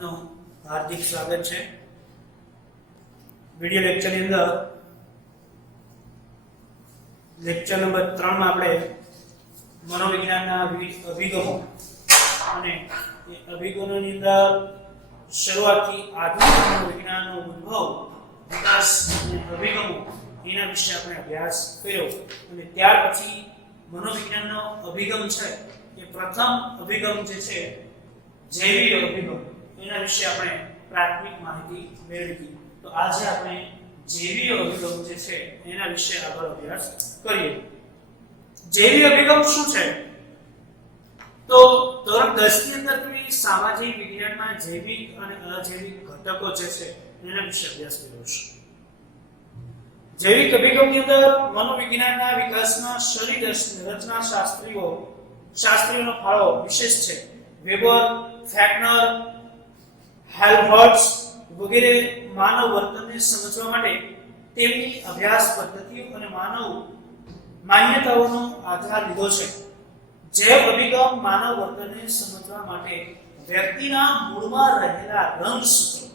આપનું હાર્દિક સ્વાગત છે. વિડિયો લેક્ચરની અંદર લેક્ચર નંબર 3 માં આપણે મનોવિજ્ઞાનના વિવિધ અભિગમો અને એ અભિગમોની અંદર શરૂઆતથી આધુનિક મનોવિજ્ઞાનનો ઉદ્ભવ, વિકાસ અને અભિગમો એના વિશે આપણે અભ્યાસ કર્યો. અને ત્યાર પછી મનોવિજ્ઞાનનો અભિગમ છે એ પ્રથમ અભિગમ જે છે જૈવિક અભિગમ, એના વિશે આપણે પ્રાથમિક માહિતી મેળવી. તો આજે આપણે જૈવિક અભિગમ જે છે એના વિશે આગળ અભ્યાસ કરીએ. જૈવિક અભિગમ શું છે? તો ધોરણ 10 ની અંદર તમે સામાજિક વિજ્ઞાનમાં જૈવિક અને અજૈવિક ઘટકો જે છે એના વિશે અભ્યાસ કર્યો છે. જૈવિક અભિગમની અંદર મનોવિજ્ઞાનના વિકાસમાં શરીર રચના શાસ્ત્રીઓનો ફાળો વિશેષ છે. વેબર, ફેકનર, હેલ્બર્ટ્સ વગેરે માનવ વર્તનને સમજવા માટે તેમની અભ્યાસ પદ્ધતિઓ અને માન્યતાઓનો આધાર લીધો છે. જૈવ અભિગમ માનવ વર્તનને સમજવા માટે વ્યક્તિના મૂળમાં રહેલા રંગસૂત્રો.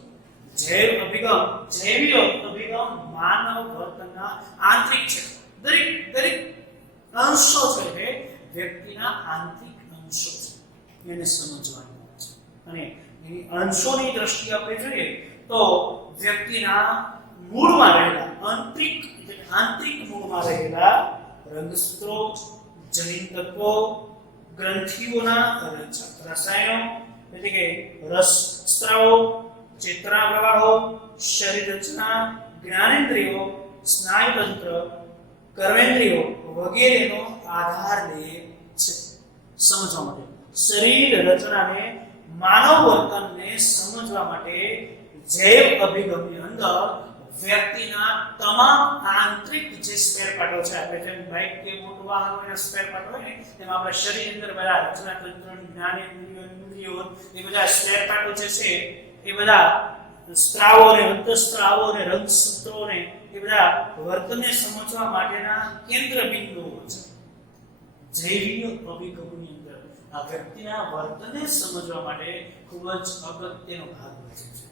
જૈવિક અભિગમ માનવ વર્તનના આંતરિક છે. દરેક અંશો છે એ વ્યક્તિના આંતરિક અંશો છે, એને સમજવાનું છે. અને એની અંશોની દ્રષ્ટિએ આપણે જોઈએ તો વ્યક્તિના મૂળમાં રહેલા આંતરિક મૂળમાં રહેલા રંગસૂત્રો, જનીન તત્વો, ગ્રંથિઓના રસાયણો એટલે કે રસસ્ત્રાવો, ચેતના પ્રવાહો, શરીર રચના, જ્ઞાનેન્દ્રિયો, સ્નાયુતંત્ર, કર્મેન્દ્રિયો વગેરેનો આધાર લે છે. સમજવા માટે શરીર રચનાને, માનવ વર્તનને સમજવા માટે જૈવ અભિગમની અંદર વ્યક્તિના તમામ આંતરિક જે સ્પેર પાર્ટો છે, આપણે જેમ બાઇક કે મોટર વાહનોના સ્પેર પાર્ટ હોય ને તેમ આપણા શરીર અંદર બધા રચના તંત્ર, જ્ઞાનેન્દ્રિયો એ બધા સ્પેર પાર્ટો જે છે એ બધા સ્ત્રાવો અને અંતઃસ્ત્રાવો અને રંગસૂત્રો ને એ બધા વર્તનને સમજવા માટેના કેન્દ્ર બિંદુઓ છે. જૈવિક અભિગમની અંદર આ વ્યક્તિના વર્તનને સમજવા માટે ખૂબ જ અગત્યનો ભાગ ભજવે છે.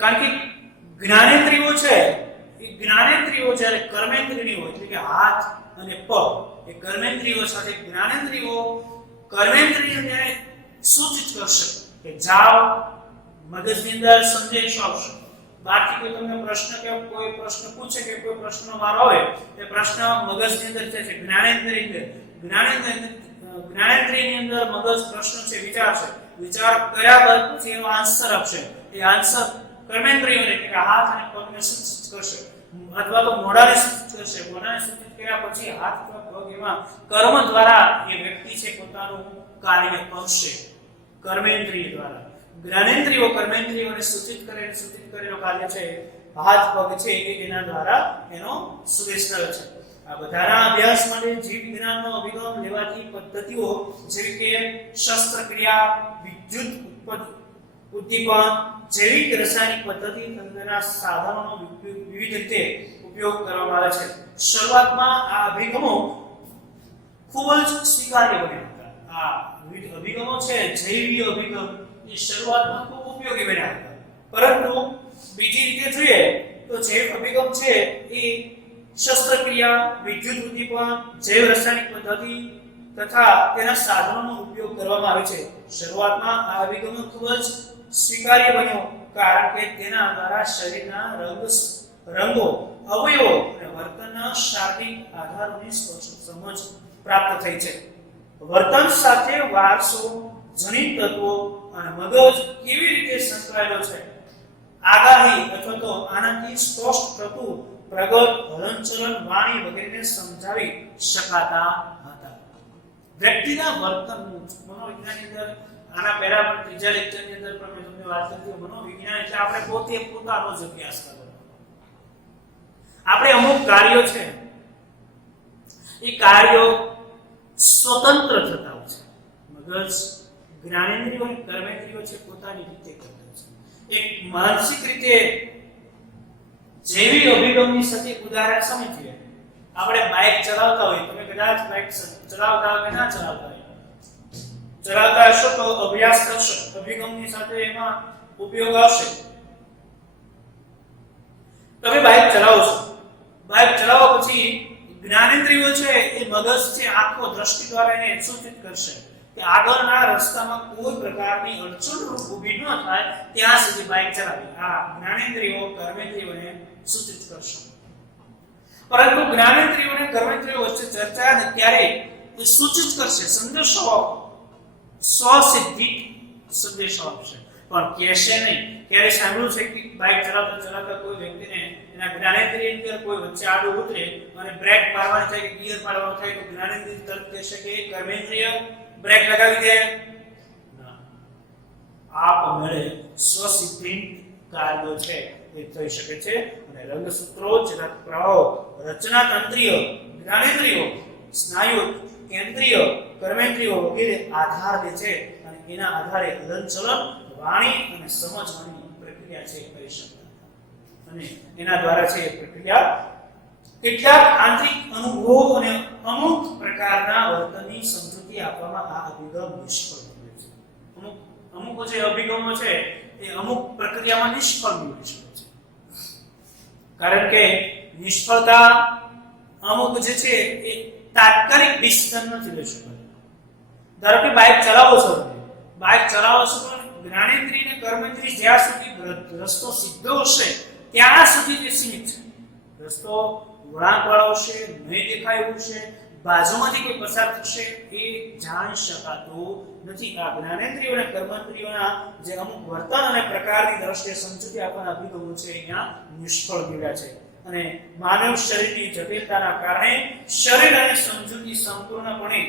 કારણ કે જ્ઞાનેન્દ્રિયો છે એ જ્ઞાનેન્દ્રિયો જ્યારે કર્મેન્દ્રિયો હોય એટલે કે હાથ અને પગ, એ કર્મેન્દ્રિયો સાથે કર્મેન્દ્રિયોને સૂચિત કરશે કે જાઓ, મગજની અંદર સંદેશો આવશે. બાકી કોઈ તમને પ્રશ્ન કે કોઈ પ્રશ્ન પૂછે કે કોઈ પ્રશ્નનો વારો આવે એ પ્રશ્ન મગજની અંદર છે જ્ઞાનેન્દ્રિયની અંદર મગજ પ્રશ્ન છે, વિચાર છે. વિચાર કર્યા બાદ પછી એનો આન્સર આપશે. એ આન્સર કર્મેન્દ્રિયોને કે હાથ અને પગને સૂચિત કરશે અથવા તો મોઢાને સૂચિત કરશે. મોઢાને સૂચિત કર્યા પછી હાથ અથવા પગ એમાં કર્મ દ્વારા એ વ્યક્તિ છે પોતાનું કાર્ય કરશે કર્મેન્દ્રિય દ્વારા. જ્ઞાનેન્દ્રિયો કર્મેન્દ્રિયોને સૂચિત કરેલો કાર્ય છે હાથ પગ છે એના દ્વારા એનો સુદેશ કરે છે. આ બધાના અભ્યાસ માટે જીવ વિજ્ઞાનનો અભિગમ લેવાતી પદ્ધતિઓ જેવી કે શસ્ત્રક્રિયા, વિદ્યુત ઉદ્દીપન, જૈવિક રસાયણિક પદ્ધતિ તંત્રના સાધનોનો વિવિધ રીતે ઉપયોગ કરવામાં આવે છે. શરૂઆતમાં આ અભિગમો ખૂબ જ સ્વીકાર્ય બન્યા હતા. આ વિવિધ અભિગમો છે જૈવિક અભિગમ એ શરૂઆતમાં ખૂબ ઉપયોગી બન્યા હતા. પરંતુ બીજી રીતે જોઈએ તો જૈવ અભિગમ છે એ શસ્ત્રક્રિયા, વિદ્યુત ઉદ્દીપન, જૈવ રસાયણિક પદ્ધતિ તથા તેના સાધનોનો ઉપયોગ કરવામાં આવે છે. શરૂઆતમાં આ અભિગમ ખૂબ જ સ્વીકાર્ય બન્યો કારણ કે તેના દ્વારા શરીરના રંગો, અવયવો અને વર્તનના શારીરિક આધારોની સ્પષ્ટ સમજ પ્રાપ્ત થઈ છે. વર્તન સાથે વારસો, જનીન તત્વો અને મગજ કેવી રીતે સંકળાયેલો છે, આગાહી અથવા તો આનાથી સ્પષ્ટ થતું પ્રગટ હલનચલન, વાણી વગેરેને સમજાવી શકાતા હતા. વ્યક્તિના વર્તનનું મનોવિજ્ઞાનની અંદર આના પહેલા પણ ત્રીજા લેક્ચરની અંદર પણ મેં તમને વાત કરી મનોવિજ્ઞાન એટલે આપણે પોતે પોતાનો જ અભ્યાસ કરવાનો. આપણે અમુક કાર્યો છે એ કાર્યો સ્વતંત્ર થતા હોય છે. મગજ, જ્ઞાનેન્દ્રિયો અને કર્મેન્દ્રિયો છે પોતાની રીતે કરતા છે. એક માનસિક રીતે જૈવિક અભિગમની સતી ઉદાહરણ સમજીએ. આપણે બાઇક ચલાવતા હોય, તમે કદાચ બાઇક ચલાવતા હોય કે ના ચલાવતા હોય, ચલાવતા હશો તો અભ્યાસ કરશો, અભિગમની સાથે એમાં ઉપયોગ આવશે. તમે બાઇક ચલાવો છો, બાઇક ચલાવવા પછી જ્ઞાનેન્દ્રિયો છે એ મગજ છે આંખો દ્રષ્ટિ દ્વારા એને સૂચિત કરશે કે આગળના રસ્તામાં કોઈ પ્રકારની અડચણ ઊભી ન થાય ત્યાં સુધી બાઇક ચલાવી. આ જ્ઞાનેન્દ્રિયો કર્મેન્દ્રિયોને સૂચિત કરશે. પરંતુ જ્ઞાનેન્દ્રિયો અને કર્મેન્દ્રિયો વચ્ચે ચર્ચા ને ત્યારે એ સૂચિત કરશે, સંદેશો સ્વસિદ્ધિ સંદેશો આપશે, પણ કહેશે નહીં. ક્યારે સાંભળ્યું છે કે બાઇક ચલાવતા ચલાવતા કોઈ વ્યક્તિને એના જ્ઞાનેન્દ્રિય અંદર કોઈ વચ્ચે આડું ઉતરે અને બ્રેક મારવાની થાય કે ગિયર મારવાનું થાય તો જ્ઞાનેન્દ્રિય તરત કહેશે કે કર્મેન્દ્રિય બ્રેક લગાવી દે? ના, આપમેળે સ્વસિદ્ધિ કાર્યો છે એ થઈ શકે છે. અને રંગસૂત્રો, ચેતક પ્રવાહો, રચના તંત્રીય, જ્ઞાનેન્દ્રિયો, સ્નાયુ કેન્દ્રીય, કર્મેન્દ્રિયો વગેરે આધાર દે છે અને એના આધારે હલનચલન, વાણી અને સમજવાની પ્રક્રિયા છે કરી શકતા. અને એના દ્વારા છે એ પ્રક્રિયા કેટલાક આંતરિક અનુભવો અને અમુક પ્રકારના વર્તનની સમજૂતી આપવામાં આ અભિગમ નિષ્ફળ નીવડે છે. અમુક જે અભિગમો છે એ અમુક પ્રક્રિયામાં નિષ્ફળ નીવડી શકે છે. કારણ કે નિષ્ફળતા અમુક જે છે એ તાત્કાલિક ડિસિઝન નથી લઈ શકતા. ધારો કે બાઇક ચલાવો છો, બાઇક ચલાવો છો પણ જ્ઞાનેન્દ્રિય અને કર્મેન્દ્રિય જ્યાં સુધી રસ્તો સીધો હશે ત્યાં સુધી તે સીમિત છે. રસ્તો વળાંકવાળો હશે, નહીં દેખાય એવું છે, બાજુમાંથી કોઈ પસાર થશે એ જાણી શકાતું નથી. આ જ્ઞાનેન્દ્રિયો અને કર્મેન્દ્રિયોના જે અમુક વર્તન અને પ્રકારની દ્રષ્ટિએ સમજૂતી આપવાના અભિગમો છે અહીંયા નિષ્ફળ ગયા છે. અને માનવ શરીરની જટિલતાના કારણે શરીર અને સમજૂતી સંપૂર્ણપણે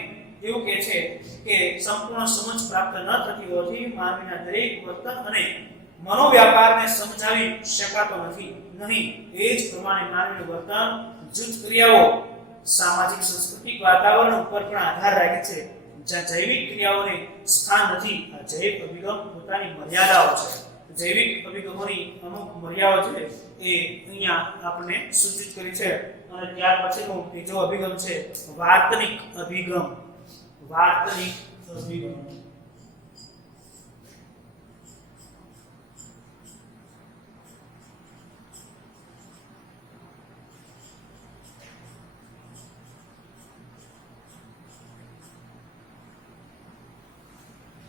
એવું કહે છે કે સંપૂર્ણ સમજ પ્રાપ્ત ન થતી હોવાથી માનવીના દરેક વર્તન અને મનોવ્યાપારને સમજાવી શકાતો નથી. એ જ પ્રમાણે માનવીનું વર્તન, જૂથ ક્રિયાઓ સામાજિક સાંસ્કૃતિક વાતાવરણ ઉપર પણ આધાર રાખે છે. જ્યાં જૈવિક ક્રિયાઓને સ્થાન નથી, આ જૈવિક અભિગમ પોતાની મર્યાદાઓ છે. જૈવિક અભિગમોની અમુક મર્યાદાઓ છે એ અહીંયા આપણે સૂચિત કરી છે. અને ત્યાર પછીનો બીજો અભિગમ છે વાર્તનિક અભિગમ. વાર્તનિક અભિગમ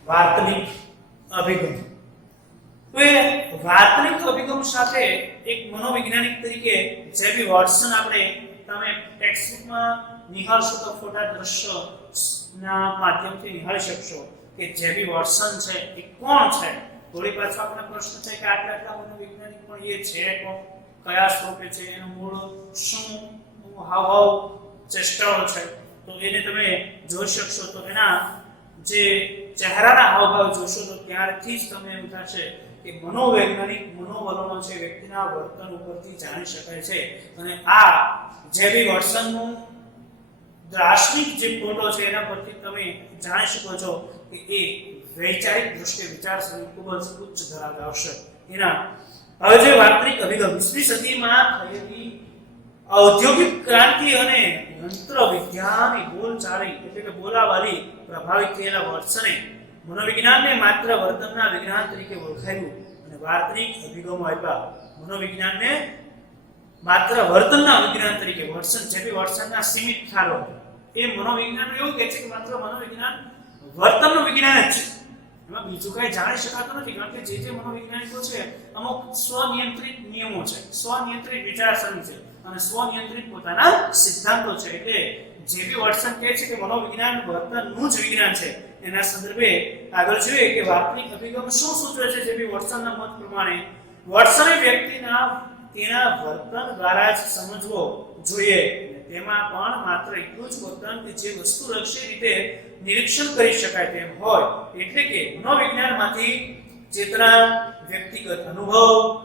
વાર્તનિક અભિગમ. તો એ વાર્તનિક અભિગમ સાથે એક મનોવૈજ્ઞાનિક તરીકે જેબી વોટસન આપણે તમે ટેક્સ્ટબુકમાં નિહાળશો તો ફોટા દ્રશ્યના માધ્યમથી નિહાળી શકશો કે જેબી વોટસન છે એ કોણ છે. થોડી પાછો આપણને પ્રશ્ન છે કે આટલા મનોવૈજ્ઞાનિક પણ એ છે કોણ, કયા સ્વરૂપે છે, એનું મૂળ શું, હાવભાવ ચેષ્ટાઓ છે, તો એને તમે જોઈ શકશો. તો એના જે ચહેરાના હાવભાવ જોશો તો ત્યારથી જ તમને એમ થશે કે મનોવૈજ્ઞાનિક મનોવલણો છે વ્યક્તિના વર્તન ઉપરથી જાણી શકાય છે. અને આ જેબી વોટસનનું દાર્શનિક જે ફોટો છે એના પરથી તમે જાણી શકો છો કે એ વૈચારિક દૃષ્ટિએ વિચારસરણી ખૂબ જ ઉચ્ચ ધરાવતા હશે. એના હવે જે વાર્તનિક અભિગમ 20મી સદીમાં થયેલી ઔદ્યોગિક ક્રાંતિ અને યંત્ર વિદ્યાની બોલચાલી એટલે કે બોલાવાલી પ્રભાવિત થયેલા વોટસને મનોવિજ્ઞાનને માત્ર વર્તનના વિજ્ઞાન તરીકે ઓળખાયું અને વાર્તનિક અભિગમો આપ્યા. મનોવિજ્ઞાનને માત્ર વર્તનના વિજ્ઞાન તરીકે જેબી વોટસનના સીમિત ખ્યાલો એ મનોવિજ્ઞાન એવું કહે છે કે માત્ર મનોવિજ્ઞાન વર્તનનું વિજ્ઞાન જ છે, એમાં બીજું કઈ જાણી શકાતું નથી. કારણ કે જે મનોવૈજ્ઞાનિકો છે અમુક સ્વનિયંત્રિત નિયમો છે, સ્વનિયંત્રિત વિચારસરણી છે અને સ્વનિયંત્રિત પોતાના સિદ્ધાંતો છે. એટલે જેબી વોટસન કહે છે કે મનોવિજ્ઞાન વર્તનનું જ વિજ્ઞાન છે. એના સંદર્ભે આગળ જોઈએ કે વાર્તનિક અભિગમ શું સૂચવે છે. જેબી વોટસનના મત પ્રમાણે વોટસને વ્યક્તિના તેના વર્તન દ્વારા જ સમજવો જોઈએ. તેમાં પણ માત્ર એટલું જ વર્તન કે જે વસ્તુલક્ષી રીતે નિરીક્ષણ કરી શકાય તેમ હોય. એટલે કે મનોવિજ્ઞાનમાંથી ચેતના, વ્યક્તિગત અનુભવ,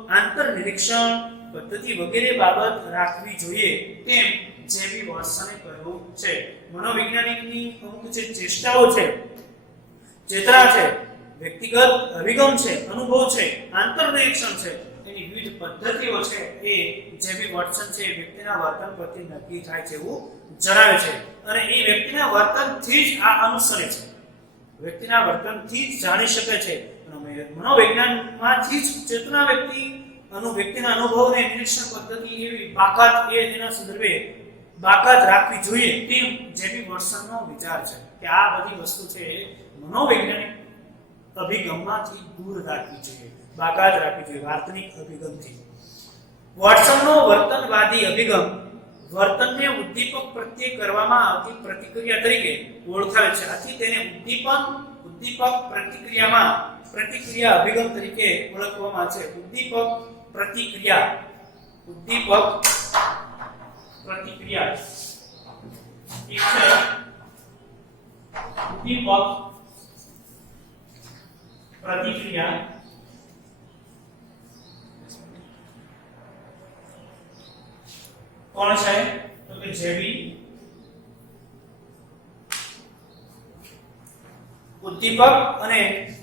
આંતર નિરીક્ષણ પદ્ધતિ વગેરે બાબત રાખવી જોઈએ તેમ જેબી વોટસને કહ્યું છે. મનોવૈજ્ઞાનિકની અમુક જે ચેષ્ટાઓ છે, ચેતના છે, વ્યક્તિગત અભિગમ છે, અનુભવ છે, આંતર નિરીક્ષણ છે, એની વિવિધ પદ્ધતિઓ છે એ જેબી વોટસન છે વ્યક્તિના વર્તન પરથી નક્કી થાય છે એવું જણાવે છે. અને એ વ્યક્તિના વર્તનથી જ આ અનુસરે છે. વ્યક્તિના વર્તનથી જ જાણી શકે છે. મનોવિજ્ઞાનમાંથી જ ચેતના વ્યક્તિના અનુભવને નિરીક્ષણ પદ્ધતિ એવી બાકાત તેના સંદર્ભે બાકાત રાખવી જોઈએ તેમ જેબી વોટ્સનનો વિચાર છે કે આ બધી વસ્તુ છે મનોવૈજ્ઞાનિક અભિગમમાંથી દૂર રાખવી જોઈએ, બાકાત રાખવી જોઈએ વાર્તનિક અભિગમથી. વોટ્સનનો વર્તનવાદી અભિગમ વર્તનને ઉદ્દીપક પ્રત્યે કરવામાં આવતી પ્રતિક્રિયા તરીકે ઓળખાવે છે. આથી તેને ઉદ્દીપક પ્રતિક્રિયા અભિગમ તરીકે ઓળખવામાં આવે છે. ઉદ્દીપક પ્રતિક્રિયા ઠીક છે. ઉદ્દીપક પ્રતિક્રિયા કોણ છે તો કે જેબી ઉદ્દીપક અને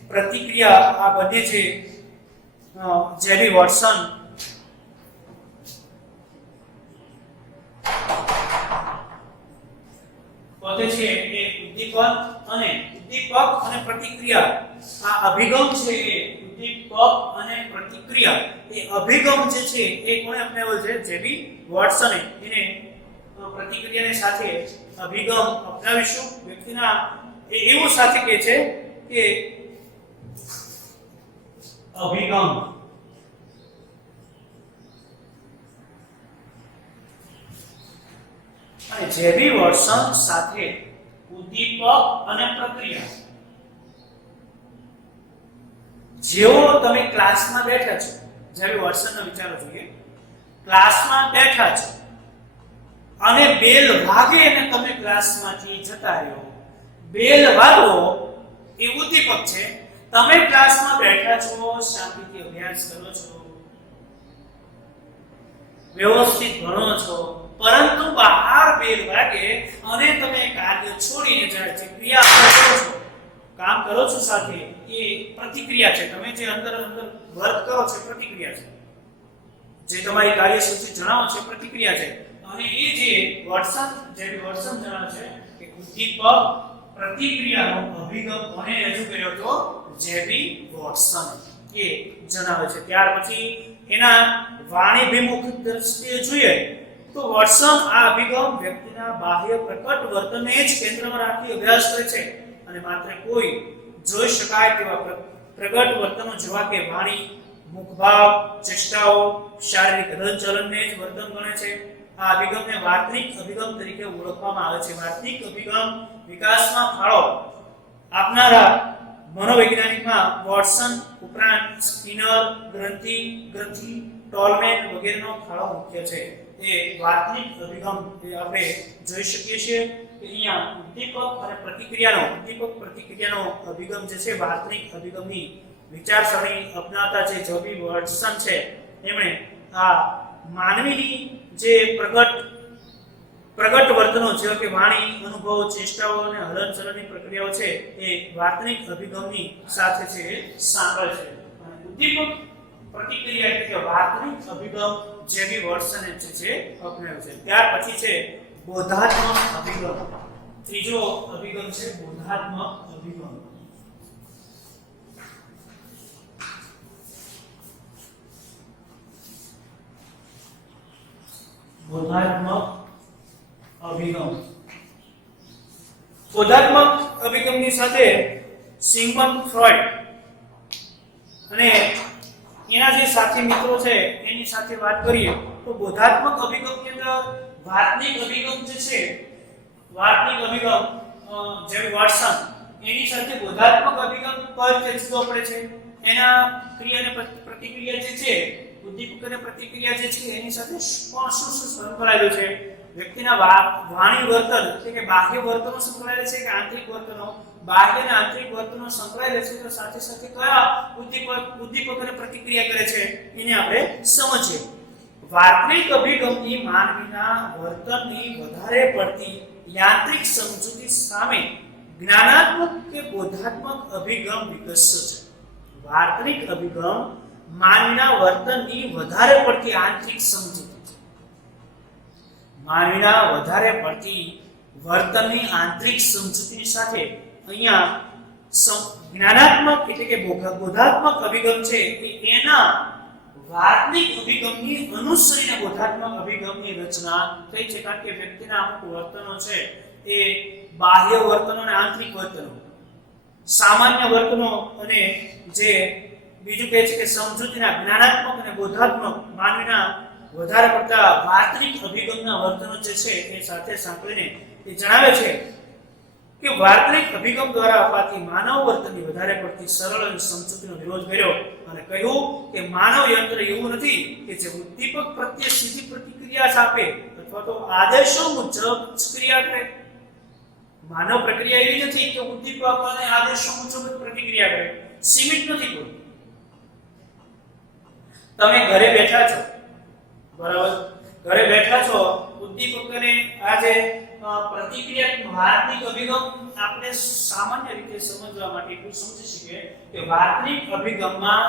પ્રતિક્રિયા આ બંને છે જેબી વોટ્સન પોતે છે એ ઉદ્દીપક અને પ્રતિક્રિયા આ અભિગમ છે એ ઉદ્દીપક અને પ્રતિક્રિયા એ અભિગમ જે છે એ કોણે અપનાવ્યો છે જેબી વોટ્સને. એને પ્રતિક્રિયાની સાથે અભિગમ અપનાવીશું. વ્યક્તિના એવું સાથે કહે છે કે અભિગમ અને જેબી વોટ્સન સાથે ઉદ્દીપક અને પ્રક્રિયા. જેવો તમે ક્લાસમાં બેઠા છો, જેબી વોટ્સનનો વિચારો જોઈએ, ક્લાસમાં બેઠા છો અને બેલ વાગે અને તમે ક્લાસમાંથી જતા રહ્યો. બેલ વાગો એ ઉદ્દીપક છે. તમે ક્લાસમાં બેઠા છો, શાંતિથી અભ્યાસ કરો છો, વ્યવસ્થિત ભણો છો, પરંતુ બહાર બેલ વાગે અને તમે કાર્ય છોડીને જાય છે, ક્રિયા કરો છો, કામ કરો છો સાથે, એ પ્રતિક્રિયા છે. તમે જે અંદર વર્ક કરો છો પ્રતિક્રિયા છે. જે તમારી કાર્યસૂચિ જણાવો છે પ્રતિક્રિયા છે. અને એ જે વોટ્સન જણાવે છે કે ઉદ્દીપક પ્રતિક્રિયાનો અભિગમ કોને રજૂ કર્યો હતો? જેબી વોટ્સન એ જણાવે છે. ત્યાર પછી એના વાણીભિમુખ દ્રષ્ટિએ જોઈએ તો વોટ્સન આ અભિગમ વ્યક્તિના બાહ્ય પ્રકટ વર્તનને જ કેન્દ્રમાં રાખી અભ્યાસ કરે છે અને માત્ર કોઈ જોઈ શકાય તેવા પ્રગટ વર્તનો જેવા કે વાણી, મુખભાવ, ચેષ્ટાઓ, શારીરિક હલનચલનને જ વર્તન ગણે છે. આ અભિગમને વાર્તનિક અભિગમ તરીકે ઓળખવામાં આવે છે. વાર્તનિક અભિગમ વિકાસમાં ફાળો આપનારા મનોવૈજ્ઞાનિકમાં વોટ્સન ઉપરાંત સ્કિનર, ગ્રંથિ, ટોલમેન વગેરેનો ફાળો મુખ્ય છે. એ વાર્તનિક અભિગમ આપણે જોઈ શકીએ છીએ કે અહીંયા ઉદ્દીપક પ્રતિક્રિયાનો અભિગમ જે છે વાર્તનિક અભિગમની વિચારસરણી અપનાવતા જે જેબી વોટ્સન છે એમણે આ માનવીની જે પ્રગટ વર્તનો જેવા કે વાણી, અનુભવો, ચેષ્ટાઓ અને હલનચલનની પ્રક્રિયાઓ છે એ વાર્તનિક અભિગમની સાથે છે સાંકળ છે. અને ઉદ્દીપક પ્રતિક્રિયા એટલે કે વાર્તનિક અભિગમ જેબી વોટ્સને જે છે અપનાવ્યો છે. ત્યાર પછી છે બોધાત્મક અભિગમ. ત્રીજો અભિગમ છે બોધાત્મક અભિગમ. બોધાત્મક અભિગમની સાથે સિગમન્ડ ફ્રોઈડ અને એના જે સાથી મિત્રો છે એની સાથે વાત કરીએ તો બોધાત્મક અભિગમની અંદર વાર્તનિક અભિગમ જે છે જેવી વોટ્સન એની સાથે બોધાત્મક અભિગમ પર જુદો પડે છે. એના ક્રિયા અને પ્રતિક્રિયા જે છે, ઉદ્દીપક અને પ્રતિક્રિયા જે છે એની સાથે શું સંકળાયેલું છે? વ્યક્તિના વાણી વર્તન એટલે કે બાહ્ય વર્તનો સંકળાયેલા છે કે આંતરિક વર્તનો? બાહ્ય અને આંતરિક વર્તનો સંકળાયેલા છે તો સાથે સાથે કયા ઉદ્દીપક અને પ્રતિક્રિયા કરે છે એને આપણે સમજીએ. વાર્તનિક અભિગમની માનવીના વર્તનની વધારે પડતી યાંત્રિક સમજૂતી સામે જ્ઞાનાત્મક કે બોધાત્મક અભિગમ વિકસ્યો છે. વાર્તનિક અભિગમ માનવીના વર્તનની વધારે પડતી આંતરિક સમજૂતી છે. માનવીના વધારે પડતી વર્તનની આંતરિક સમજૂતીની સાથે અહીંયા જ્ઞાનાત્મક એટલે કે બોધાત્મક અભિગમ છે એ એના વાર્તનિક અભિગમની અનુસરીને બોધાત્મક અભિગમની રચના થઈ છે, કારણ કે વ્યક્તિના અમુક વર્તનો છે એ બાહ્ય વર્તનો અને આંતરિક વર્તનો, સામાન્ય વર્તનો અને જે બીજું કહે છે કે સમજૂતીના જ્ઞાનાત્મક અને બોધાત્મક માનવીના વધારે પડતા વાર્તનિક અભિગમના વર્તનો જે છે એ સાથે સાંકળીને એ જણાવે છે કે વાર્તનિક અભિગમ દ્વારા અપાતી માનવ વર્તનની વધારે પડતી સરળ અને સમજૂતીનો વિરોધ કર્યો અને કહ્યું કે માનવ યંત્ર એવું નથી કે જે ઉદ્દીપક પ્રત્યે સીધી પ્રતિક્રિયા જ આપે અથવા તો આદેશો મુજબ ક્રિયા કરે. માનવ પ્રક્રિયા એવી નથી કે ઉદ્દીપક અને આદેશો મુજબ પ્રતિક્રિયા કરે, સીમિત નથી કોઈ. તમે ઘરે બેઠા છો, બરાબર, ઘરે બેઠા છો, ઉદ્દીપકને આજે પ્રતિક્રિયા વાર્તનિક અભિગમ આપણે સામાન્ય રીતે સમજવા માટે એટલું સમજી શકીએ કે વાર્તનિક અભિગમમાં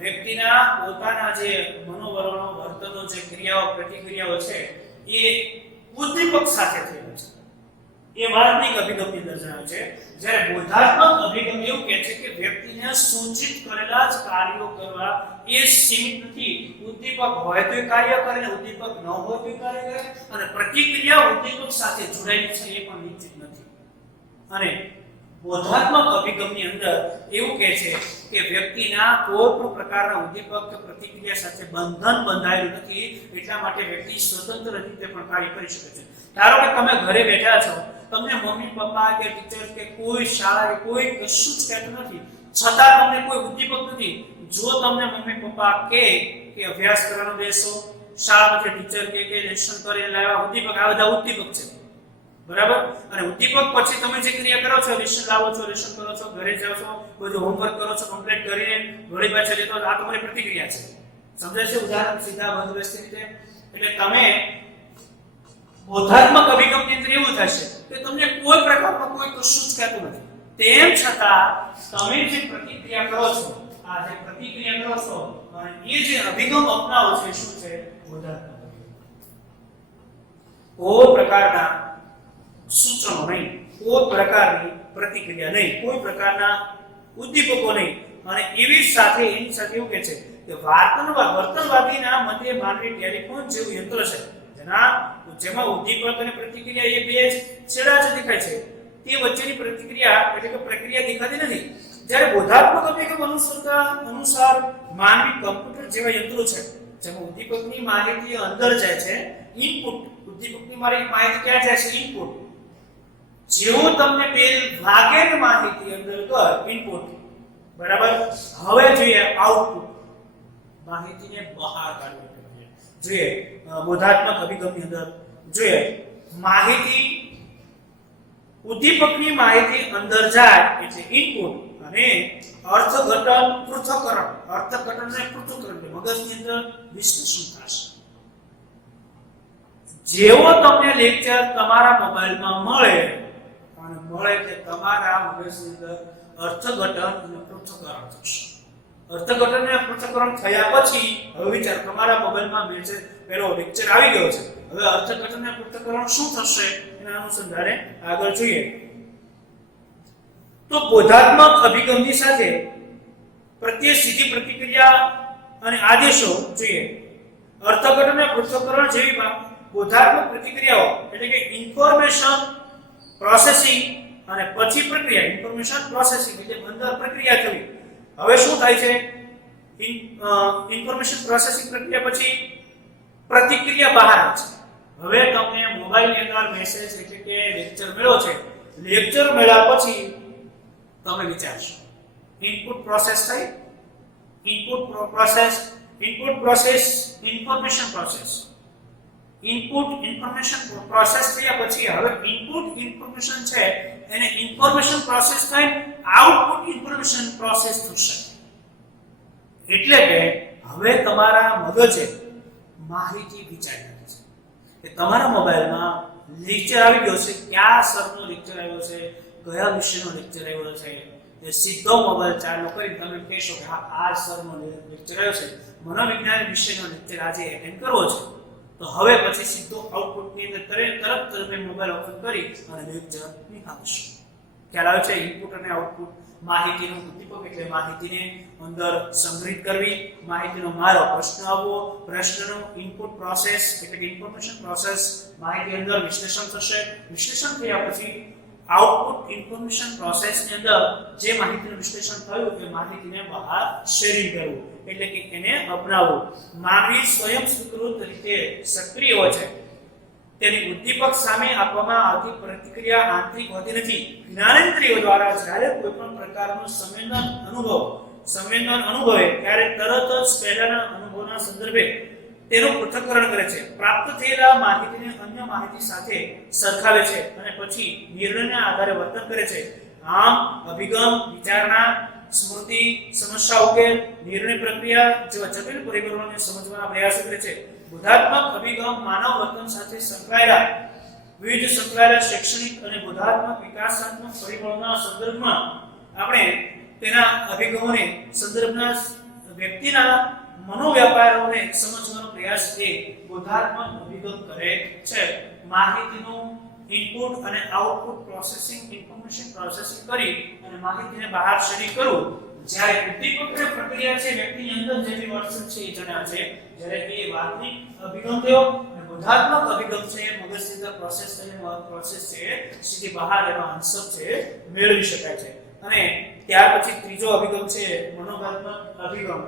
વ્યક્તિના પોતાના જે મનોવરણો, વર્તનો, જે ક્રિયાઓ, પ્રતિક્રિયાઓ છે એ ઉદ્દીપક સાથે થયેલું છે. એ વાર્તનિક અભિગમની અંદર જણાવે છે. જ્યારે બોધાત્મક અભિગમ એવું કહે છે કે વ્યક્તિને સૂચિત કરેલા જ કાર્યો કરવા એ સીમિત નથી. ઉદ્દીપક હોય તો કાર્ય કરે, ઉદ્દીપક ન હોય તો કાર્ય કરે, અને પ્રતિક્રિયા ઉદ્દીપક સાથે જોડાયેલી છે એ પણ નિશ્ચિત નથી. અને બોધાત્મક અભિગમની અંદર એવું કહે છે કે વ્યક્તિના કોઈ પણ પ્રકારના ઉદ્દીપક કે પ્રતિક્રિયા સાથે બંધન બંધાયેલું નથી, એટલા માટે વ્યક્તિ સ્વતંત્ર રીતે પણ કાર્ય કરી શકે છે. ધારો કે તમે ઘરે બેઠા છો, તમને મમ્મી પપ્પા કે ટીચર કે કોઈ શાળા કે કોઈ કશું જ કહેતું નથી, છતાં તમને કોઈ ઉદ્દીપક નથી. જો તમને મમ્મી પપ્પા કે અભ્યાસ કરવાનો બેસો, શાળામાંથી ટીચર કે લેસન કરીને લાવ્યા, ઉદ્દીપક, આ બધા ઉદ્દીપક છે, બરાબર. અને ઉદ્દીપક પછી તમે જે ક્રિયા કરો છો, લેસન લાવો છો, લેસન કરો છો, ઘરે જાઓ છો, બધું હોમવર્ક કરો છો, કમ્પ્લીટ કરીને વળી પાછા લેતો, આ તમારી પ્રતિક્રિયા છે. સમજાય છે? ઉદાહરણ સીધા બંધ વ્યવસ્થિત રીતે. એટલે તમે બોધાત્મક અભિગમની અંદર એવું થશે કે તમને કોઈ પ્રકારનું કોઈ કશું જ કહેતું નથી, તેમ છતાં તમે જે પ્રતિક્રિયા કરો છો, આ જે પ્રતિક્રિયા કરો છો અને એ જે અભિગમ અપનાવો છો, શું છે? બોધાત્મક અભિગમ. કોઈ પ્રકારના સૂચનો નહીં, કોઈ પ્રકારની પ્રતિક્રિયા નહીં, કોઈ પ્રકારના ઉદ્દીપકો નહીં. અને એવી સાથે એની સાથે એવું કહે છે કે વર્તનવાદીના મતે માનવી ટેલિફોન જેવું યંત્ર છે જેમાં ઉદ્દીપક અને પ્રતિક્રિયા એ બે છેડા જ દેખાય છે, તે વચ્ચેની પ્રતિક્રિયા એટલે કે પ્રક્રિયા દેખાતી નથી. જ્યારે બોધાત્મક અભિગમ અનુસાર માનવી કમ્પ્યુટર જેવા યંત્રો છે જેમાં ઉદ્દીપકની માહિતી અંદર જાય છે, ઇનપુટ. ઉદ્દીપકની માહિતી ક્યાં જાય છે? ઇનપુટ. જેવું તમને પેલ ભાગેની માહિતી અંદર કર ઇનપુટ, બરાબર. હવે જોઈએ આઉટપુટ, માહિતીને બહાર કાઢવી. જોઈએ બોધાત્મક અભિગમની અંદર જોઈએ માહિતી, ઉદ્દીપકની માહિતી અંદર જાય એટલે ઇનપુટ, અને અર્થઘટન, પૃથ્થકરણ, અર્થઘટન અને પૃથ્થકરણ મગજની અંદર વિશ્લેષણ થશે. જેવો તમને લેક્ચર તમારા મોબાઈલમાં મળે કે તમારા મગજની અંદર અર્થઘટન અને પૃથ્થકરણ થશે. અર્થઘટન અને પૃથ્થકરણ થયા પછી હવે વિચાર, તમારા મોબાઈલમાં પેલો લેક્ચર આવી ગયો છે, હવે અર્થઘટન અને પૃથ્થકરણ શું થશે એના અનુસંધાને આગળ જોઈએ. તો બોધાત્મક અભિગમની સાથે પ્રત્યે સીધી પ્રતિક્રિયા અને આદેશો જોઈએ. અર્થઘટન અને પૃથ્થકરણ જેવી બોધાત્મક પ્રતિક્રિયાઓ એટલે કે ઇન્ફોર્મેશન પ્રોસેસિંગ અને પછી પ્રક્રિયા, ઇન્ફોર્મેશન પ્રોસેસિંગ એટલે અંદર પ્રક્રિયા થવી. હવે શું થાય છે? ઇન્ફોર્મેશન પ્રોસેસિંગ પ્રક્રિયા પછી પ્રતિક્રિયા બહાર આવે છે. હવે તમને મોબાઈલની અંદર મેસેજ એટલે કે લેક્ચર મળ્યો છે, લેક્ચર મળ્યા પછી તમે વિચારશો, ઇનપુટ પ્રોસેસ થઈ, input process information process, input information process થયા પછી હવે ઇનપુટ ઇન્ફોર્મેશન છે એને ઇન્ફોર્મેશન પ્રોસેસ થાય, આઉટપુટ ઇન્ફોર્મેશન પ્રોસેસ થશે. એટલે કે હવે તમારા મગજે માહિતી વિચારી છે કે તમારા મોબાઈલમાં લેક્ચર આવી ગયો છે, કયા સરનો લેક્ચર આવ્યો છે, કયા વિષયનો લેક્ચર આવ્યો છે, એ સીધો મોબાઈલ ચાલુ કરી તમે કહેશો કે હા આ સરનો લેક્ચર આવ્યો છે, મનોવિજ્ઞાન વિષયનો લેક્ચર આજે એટેન્ડ કરવો છે. તો હવે પછી સીધો આઉટપુટની અંદર તરત તમે મોબાઈલ ઓપન કરી અને લેક્ચર નિકાળશો. ખ્યાલ આવે છે? ઇનપુટ અને આઉટપુટ. માહિતીનું ઉદ્દીપક એટલે માહિતીને અંદર સંગ્રહિત કરવી, માહિતીનો મારો, પ્રશ્ન આવવો, પ્રશ્નનું ઇનપુટ પ્રોસેસ એટલે કે ઇન્ફોર્મેશન પ્રોસેસ, માહિતી અંદર વિશ્લેષણ થશે, વિશ્લેષણ થયા પછી આઉટપુટ ઇન્ફોર્મેશન પ્રોસેસની અંદર જે માહિતીનું વિશ્લેષણ થયું એ માહિતીને બહાર શેરિંગ કરવું એટલે કે એને અપનાવવું. માનવી સ્વયં સ્વીકૃત રીતે સક્રિય હોય છે. તેની ઉદ્દીપક સામે આપવામાં આવતી પ્રતિક્રિયા આંતરિક હોતી નથી. જ્ઞાનેન્દ્રિયો દ્વારા જ્યારે કોઈ પણ પ્રકારનું સંવેદન અનુભવે ત્યારે તરત જ પહેલાના અનુભવના સંદર્ભે તેનું પૃથ્થકરણ કરે છે. પ્રાપ્ત થયેલા માહિતીને અન્ય માહિતી સાથે સરખાવે છે અને પછી નિર્ણયના આધારે વર્તન કરે છે. આમ અભિગમ, વિચારણા, સ્મૃતિ, સમસ્યા ઉકેલ, નિર્ણય પ્રક્રિયા જેવા જટિલ પરિબળોને સમજવાના પ્રયાસ કરે છે. બોધાત્મક અભિગમ માનવ વર્તન સાથે સંકળાયેલા શૈક્ષણિક અને બોધાત્મક વિકાસાત્મક પરિબળોના સંદર્ભમાં આપણે તેના અભિગમોને સંદર્ભના વ્યક્તિના મનોવ્યાપારોને સમજવાનો પ્રયાસ એ બોધાત્મક અભિગમ કરે છે. માહિતીનું ઇનપુટ અને આઉટપુટ પ્રોસેસિંગ, ઇન્ફોર્મેશન પ્રોસેસિંગ કરી અને માહિતીને બહાર શેરિંગ કરવું. જ્યારે ઉદ્દીપકની પ્રક્રિયા છે વ્યક્તિની અંદર જે બી વર્તન છે એ જણાવે છે. જ્યારે એ વાતની અભિગમ થયો અને બોધાત્મક અભિગમ છે મગજની અંદર પ્રોસેસ થઈને પ્રોસેસ છે સીધી બહાર એનો આન્સર છે મેળવી શકાય છે. અને ત્યાર પછી ત્રીજો અભિગમ છે મનોગાત્મક અભિગમ.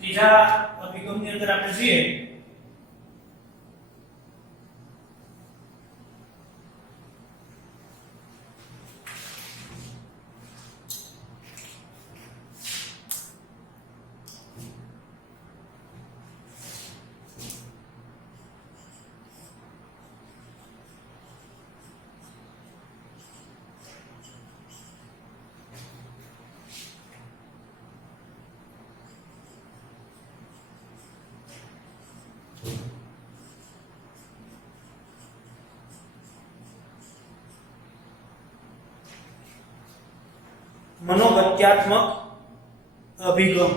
ત્રીજા અભિગમની અંદર આપણે જોઈએ મનોગત્યાત્મક અભિગમ.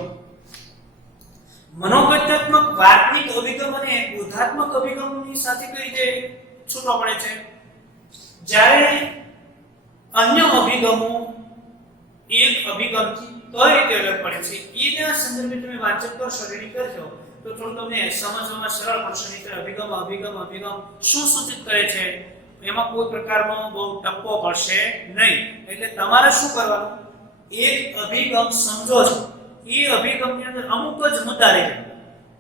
મનોગત્યાત્મક વાર્તનિક અભિગમ અને બોધાત્મક અભિગમની સાથે કઈ રીતે છૂટો પડે છે? જ્યારે અન્ય અભિગમો એક અભિગમથી કઈ રીતે અલગ પડે છે એના સંદર્ભે તમે વાંચન કરશો, રીડિંગ કરશો તો થોડું તમને સમજવામાં સરળ પડશે. કે અભિગમ શું સૂચિત કરે છે એમાં કોઈ પ્રકારનો બહુ ટપ્પો પડશે નહીં. એટલે તમારે શું કરવાનું, એક અભિગમ સમજો છો એ અભિગમની અંદર અમુક જ મુદ્દા રહે,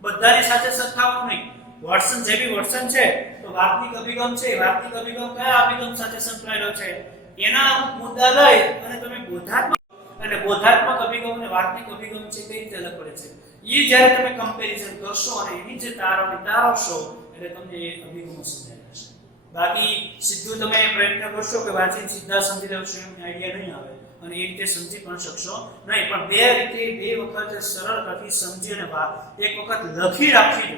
બધાની સાથે સરખાવવાનું નહીં. વર્તન જે બી વર્તન છે તો વાર્તનિક અભિગમ છે, વાર્તનિક અભિગમ કયા અભિગમ સાથે સંકળાયેલો છે એના અમુક મુદ્દા લઈ અને તમે બોધાત્મક અભિગમ અને વાર્તનિક અભિગમ છે કઈ રીતે અલગ પડે છે એ જ્યારે તમે કમ્પેરિઝન કરશો અને એની જે તારવશો એટલે તમને એ અભિગમો સમજાય જશે. બાકી સીધું તમે પ્રયત્ન કરશો કે વાંચીને સીધા સમજી લેશો એમ આઈડિયા નહીં આવે અને એ રીતે સમજી પણ શકશો નહીં. પણ બે વખત સરળતાથી સમજી અને એક વખત લખી રાખી લો.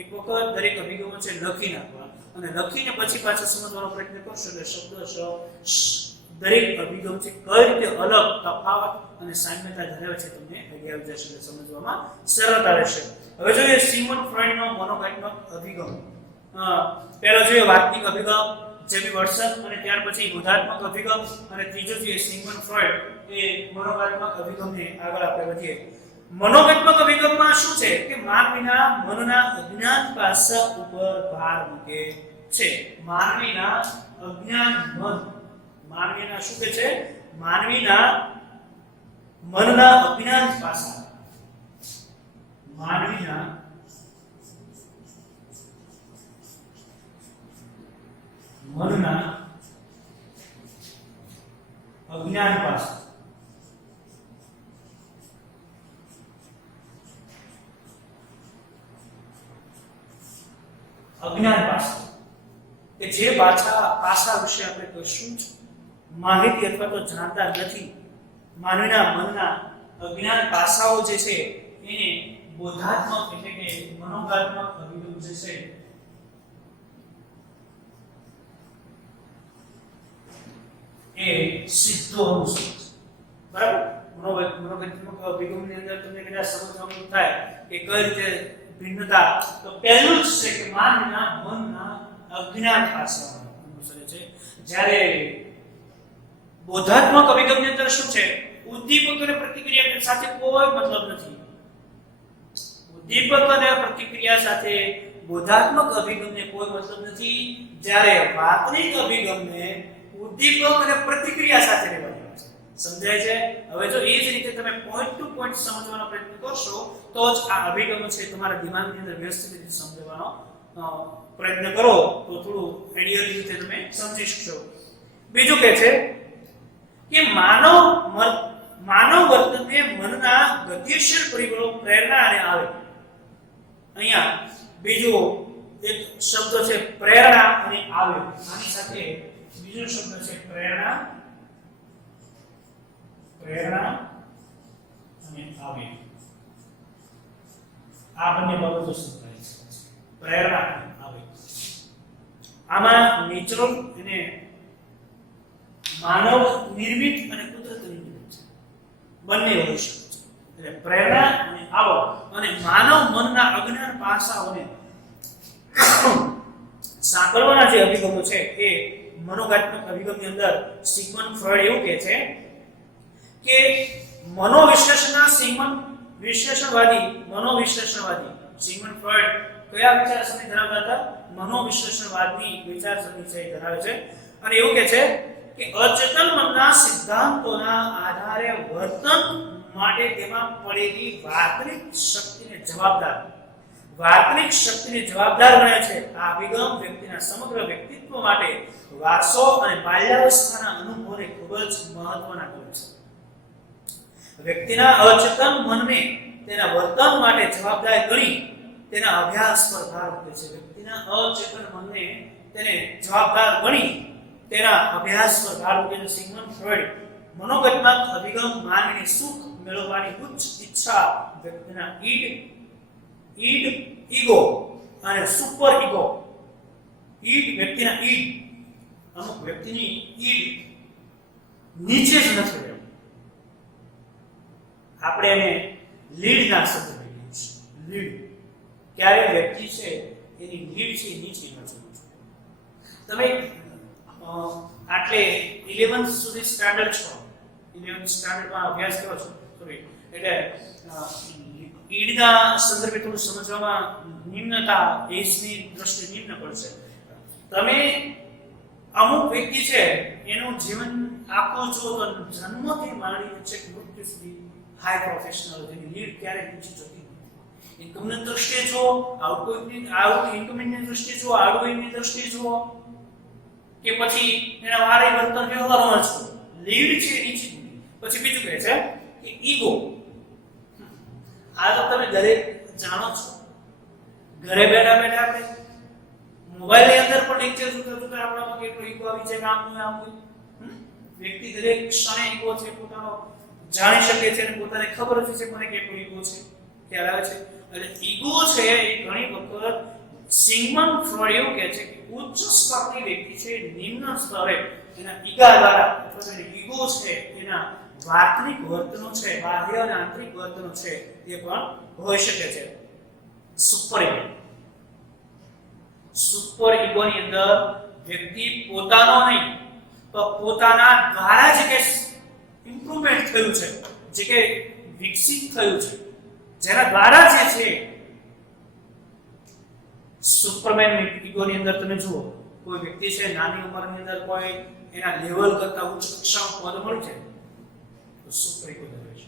એક વખત દરેક અભિગમો છે લખી નાખવા અને લખીને પછી પાછા સમજવાનો પ્રયત્ન કરશો એટલે શબ્દ દરેક અભિગમ છે કઈ રીતે અલગ, તફાવત અને સામ્યતા ધરાવે છે તમને આઈડિયા આવી જશે, સમજવામાં સરળતા રહેશે. હવે જોઈએ સિગમન્ડ ફ્રોઈડનો મનોગાત્મક અભિગમ. પહેલો જોઈએ વાર્તનિક અભિગમ, જેમી વર્તન અને ત્યાર પછી બોધાત્મક અભિગમ અને ત્રીજો છે સિગમન્ડ ફ્રોઈડ એ મનોગાત્મક અભિગમને આગળ આપણે વધીએ. મનોગાત્મક અભિગમમાં શું છે કે માનવીના મનના અજ્ઞાન પાસા ઉપર ભાર મૂકે છે. માનવીના શું કે છે? માનવીના મનના અજ્ઞાન પાસા, માનવીના મનના અજ્ઞાન પાસા કે જે પાસા વિશે આપણે કશું માહિતી અથવા તો જાણતા નથી. માનવીના મનના અજ્ઞાન પાસાઓ જે છે એને બોધાત્મક એટલે કે મનોગાત્મક અભિગમ જે છે એ સીધો અનુસરે છે. બરાબર? મનોગાત્મક અભિગમની અંદર તમને કદાચ સમજવાનું થાય કે કઈ રીતે ભિન્નતા તો પહેલું જ છે કે માનના મનના અજ્ઞાન પાસાઓ અનુસરે છે. જ્યારે બોધાત્મક અભિગમની અંદર શું છે, ઉદ્દીપક અને પ્રતિક્રિયા સાથે કોઈ મતલબ નથી. ઉદ્દીપક અને પ્રતિક્રિયા સાથે બોધાત્મક અભિગમને કોઈ મતલબ નથી. જ્યારે વાતનિક અભિગમને ઉદ્દીપક અને પ્રતિક્રિયા સાથે લેવામાં આવે છે. સમજાય છે? હવે જો એ જ રીતે તમે પોઈન્ટ ટુ પોઈન્ટ સમજવાનો પ્રયત્ન કરશો તો જ આ અભિગમ છે તમારા દિમાગની અંદર વ્યવસ્થિત રીતે સમજવાનો પ્રયત્ન કરો તો થોડું આઈડિયલ રીતે તમે સમજી શકશો. બીજું કે છે કે માનવ વર્તનને મનના ગતિશીલ પરિબળો પ્રેરણા અને આવે. અહીંયા બીજો એક શબ્દ છે પ્રેરણા અને આવે. આની સાથે બીજો શબ્દ છે પ્રેરણા અને આવે. આ બંને બાબતો સંકળાય છે. પ્રેરણા અને આવે આમાં નેચરલ અને માનવ નિર્મિત અને કુદરતી નિર્મિત છે, બંને હોઈ શકે છે. એટલે પ્રેરણા અને આવો અને માનવ મનના અજ્ઞાન પાસાઓને સાંકળવાના જે અભિગમો છે એ મનોગાત્મક અભિગમની અંદર સિગમન્ડ ફ્રોઈડ એવું કહે છે કે મનોવિશ્લેષણના વિશ્લેષણવાદી સિગમન્ડ ફ્રોઈડ કયા વિચારસરણી ધરાવતા હતા? મનોવિશ્લેષણવાદની વિચારસરણી છે ધરાવે છે. અને એવું કહે છે કે અચેતન મનના સિદ્ધાંતોના આધારે વર્તન માટે તેમાં પડેલી વાતનિક શક્તિને જવાબદાર ગણે છે. આ અભિગમ વ્યક્તિના સમગ્ર વ્યક્તિત્વ માટે વારસો અને બાલ્યાવસ્થાના અનુભવને ખૂબ જ મહત્વના ગણે છે. વ્યક્તિના અચેતન મનને તેના વર્તન માટે જવાબદાર ગણી તેના અભ્યાસ પર ભાર મૂકે છે. વ્યક્તિના અચેતન મનને તેને જવાબદાર ગણી તેના અભ્યાસ પર ભાર મૂકે છે. સિગમન્ડ ફ્રોઈડ મનોગાત્મક અભિગમ માનવીને સુખ મેળવવાની ઉચ્ચ ઈચ્છા વ્યક્તિના ઈગો અને સુપર ઈગો. વ્યક્તિના અમુક વ્યક્તિની નીચે જ નથી રહેવું. આપણે એને લીડના શબ્દ કહીએ છીએ. લીડ ક્યારે વ્યક્તિ છે એની લીડ છે નીચે નથી. તમે આટલે 11th સુધી સ્ટાન્ડર્ડ છો, 11th સ્ટાન્ડર્ડમાં અભ્યાસ કરો છો, એટલે ઈડના સંદર્ભે થોડું સમજવામાં નિમ્નતા એજની દ્રષ્ટિએ નિમ્ન પડશે. તમે અમુક વ્યક્તિ છે એનું જીવન આખું જો તો જન્મથી માંડીને છેક મૃત્યુ સુધી હાઈ પ્રોફેશનલ જેની લીડ ક્યારેય નીચી જતી નથી. ઇન્કમની દ્રષ્ટિએ જો, ઇન્કમની દ્રષ્ટિએ જો, આઉટગોઈંગની દ્રષ્ટિએ જો કે પછી એના વારે વર્તન વ્યવહારોમાં છો, લીડ છે નીચી. પછી બીજું કહે છે કે ઈગો. આ તો તમે દરેક જાણો છો. ઘરે બેઠા આપણે મોબાઈલની અંદર પણ લેક્ચર જોતા આપણામાં કેટલો ઈગો આવી છે, આમ વ્યક્તિ દરેક ક્ષણે ઈગો છે પોતાનો જાણી શકે છે અને પોતાને ખબર જ છે મને કેટલો ઈગો છે, ખ્યાલ આવે છે. એટલે ઈગો છે એ ઘણી વખત સિગમન્ડ ફ્રોઈડ એવું કહે છે કે ઉચ્ચ સ્તરની વ્યક્તિ છે નિમ્ન સ્તરે એના ઈગા દ્વારા અથવા એની ઈગો છે એના વાતનિક વર્તનો છે, બાહ્ય અને આંતરિક વર્તનો છે એ પણ હોઈ શકે છે. સુપર ઈગોની અંદર વ્યક્તિ પોતાનો નહીં તો પોતાના દ્વારા જે કે ઇમ્પ્રુવમેન્ટ થયું છે, જે કે વિકસિત થયું છે, જેના દ્વારા જે છે સુપરમેન ઈગોની અંદર તમે જુઓ કોઈ વ્યક્તિ છે નાની ઉંમરની અંદર કોઈ એના લેવલ કરતા ઉચ્ચ કક્ષાનું પદ મળી જાય તો સુપર ઈગો ધરાવે છે.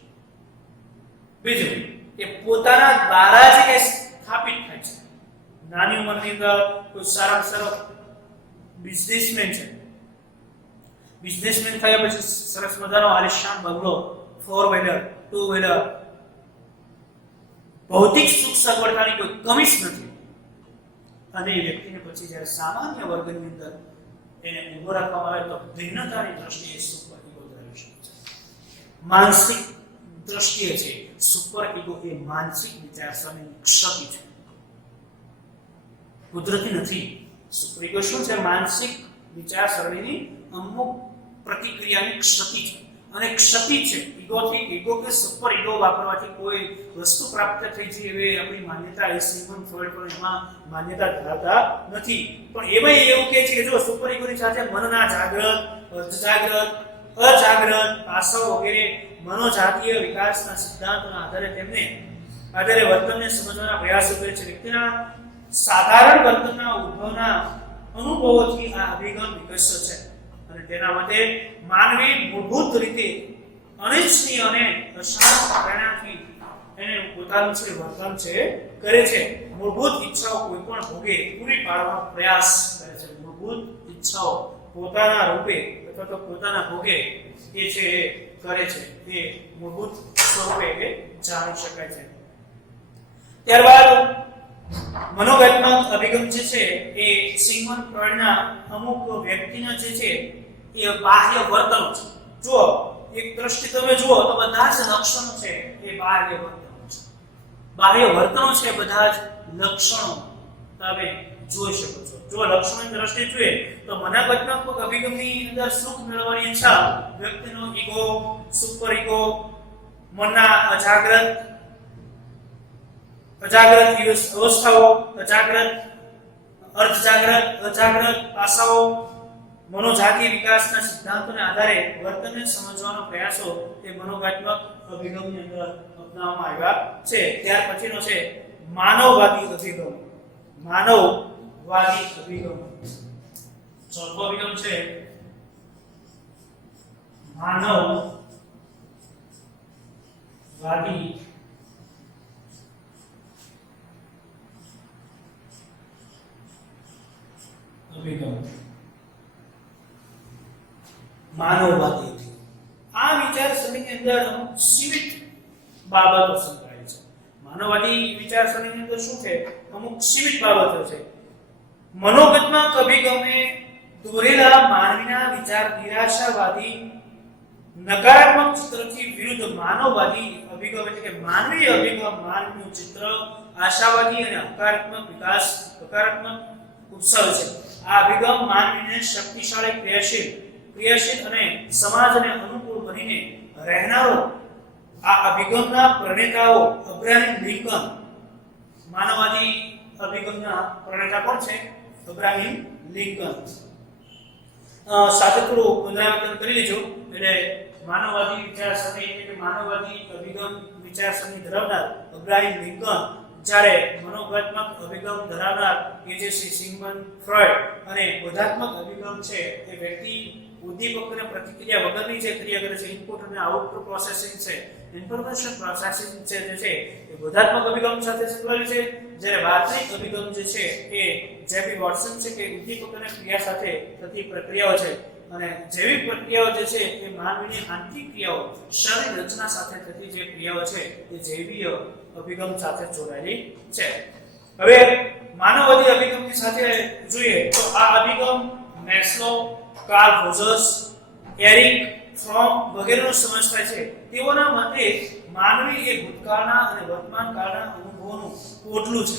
બીજું કે પોતાના દ્વારા જે કે સ્થાપિત થાય છે. નાની ઉંમરની અંદર કોઈ સારામાં સારો બિઝનેસમેન છે, બિઝનેસમેન થયા પછી સરસ મજાનો આલિશાન બંગલો, 4-વ્હીલર, 2-વ્હીલર, ભૌતિક સુખ સગવડતાની કોઈ કમી જ નથી. અને એ વ્યક્તિને પછી જ્યારે સામાન્ય વર્ગની અંદર એને ઉભો રાખવામાં આવે તો ભિન્નતાની દ્રષ્ટિએ સુપર ઈગો ધરાવી શકે છે. માનસિક દ્રષ્ટિએ છે સુપર ઈગો એ માનસિક વિચારસરણીની ક્ષતિ છે, કુદરતી નથી. સુપર ઈગો શું છે? માનસિક વિચારસરણીની અમુક પ્રતિક્રિયાની ક્ષતિ છે. અને ક્ષતિ છે. ઈગો કે સુપર ઈગો વાપરવાથી કોઈ વસ્તુ પ્રાપ્ત થઈ જાય એવી આપણી માન્યતા એ સિગમન્ડ ફ્રોઈડ પણ એમાં માન્યતા ધરાવતા નથી. પણ એમાં એવું કહે છે કે જો સુપર ઈગોની સાથે મનના જાગ્રત, અર્ધજાગ્રત, અજાગ્રત પાસાઓ વગેરે મનોજાતીય વિકાસના સિદ્ધાંતોના આધારે વર્તનને સમજવાના પ્રયાસો કરે છે. વ્યક્તિના સાધારણ વર્તનના ઉદ્ભવના અનુભવોથી આ અભિગમ વિકસ્યો છે અને તેના મતે માનવી મૂળભૂત રીતે અનિચ્છનીય અને અશાંત પ્રેરણાથી એને પોતાનું છે વર્તન છે કરે છે. મૂળભૂત ઈચ્છાઓ કોઈ પણ ભોગે પૂરી પાડવાનો પ્રયાસ કરે છે. મૂળભૂત ઈચ્છાઓ પોતાના રૂપે અથવા તો પોતાના ભોગે એ છે કરે છે. એ મૂળભૂત સ્વરૂપે એ જાણી શકાય છે. ત્યારબાદ મનોવૈજ્ઞાનિક અભિગમ જે છે એ સિગમન્ડ ફ્રોઈડના અમુક વ્યક્તિના જે છે એ બાહ્ય વર્તનો છે. જો એક દ્રષ્ટિ તમે જુઓ તો બધા જ લક્ષણો છે એ બાહ્ય વર્તનો છે. બાહ્ય વર્તનો છે બધા જ લક્ષણો તમે જોઈ શકો છો. જો લક્ષણોની દ્રષ્ટિએ જોઈએ તો મનોવૈજ્ઞાનિક અભિગમની અંદર સુખ મેળવવાની ઈચ્છા, વ્યક્તિનો ઈગો, સુપર ઈગો, મનના અજાગ્રત અવસ્થાઓ, અજાગ્રત, અર્ધજાગ્રત, અજાગ્રત પાસાઓ, મનોજાતીય વિકાસના સિદ્ધાંતોના આધારે વર્તનને સમજવાનો પ્રયાસો એ મનોવૈજ્ઞાનિક અભિગમની અંદર અપનાવવામાં આવ્યા છે. ત્યાર પછીનો છે માનવવાદી અભિગમ. માનવવાદી અભિગમ ચોથો અભિગમ છે માનવવાદી અભિગમ. માનવવાદી આ વિચારસરણીની અંદર અમુક સીમિત બાબતો સંકળાયેલી છે. માનવવાદી વિચારસરણીની અંદર શું છે? અમુક સીમિત બાબતો છે. મનોવૈજ્ઞાનિક અભિગમે દોરેલા માનવીના વિચાર નિરાશાવાદી નકારાત્મક ચિત્રથી વિરુદ્ધ માનવવાદી અભિગમ એટલે કે માનવીય અભિગમ માનવીનું ચિત્ર આશાવાદી અને હકારાત્મક ઉપસાવે છે. આ અભિગમ માનવીને શક્તિશાળી, ક્રિયાશીલ અને સમાજને અનુકૂળ બનીને રહેનારો. આ અભિગમના પ્રણેતાઓ અબ્રાહમ લિંકન. માનવવાદી અભિગમના પ્રણેતા કોણ છે? Abraham Lincoln. સાથે થોડું પુનરાવર્તન કરી લેજો. એટલે માનવવાદી વિચારસરણી એટલે કે માનવવાદી અભિગમ વિચારસરણી ધરાવનાર અબ્રાહમ લિંકન, જ્યારે મનોવૈજ્ઞાનિક અભિગમ ધરાવનાર કે જે સિગમન્ડ ફ્રોઈડ અને બોધાત્મક અભિગમ છે એ વ્યક્તિ ઉદ્દીપક અને પ્રતિક્રિયા વગરની જે ક્રિયા કરે છે, ઇનપુટ અને આઉટપુટ પ્રોસેસિંગ છે, ઇન્ફોર્મેશન પ્રોસેસિંગ છે જે છે એ બોધાત્મક અભિગમ સાથે સંકળાયેલું છે. જ્યારે વાર્તિક અભિગમ જે છે એ જેબી વોટસન છે કે ઉદ્દીપક અને ક્રિયા સાથે થતી પ્રક્રિયાઓ છે અને જૈવિક પ્રક્રિયાઓ જે છે એ માનવીની આંતરિક ક્રિયાઓ, શરીર રચના સાથે થતી જે ક્રિયાઓ છે એ જૈવીય અભિગમ સાથે જોડાયેલી છે. હવે માનવવાદી અભિગમની સાથે જોઈએ તો આ અભિગમ Maslow, Carl Rogers, Erich Fromm વગેરેનો સમાવેશ થાય છે. તેઓના મતે માનવી એ ભૂતકાળના અને વર્તમાન કાળના અનુભવોનું પોટલું છે.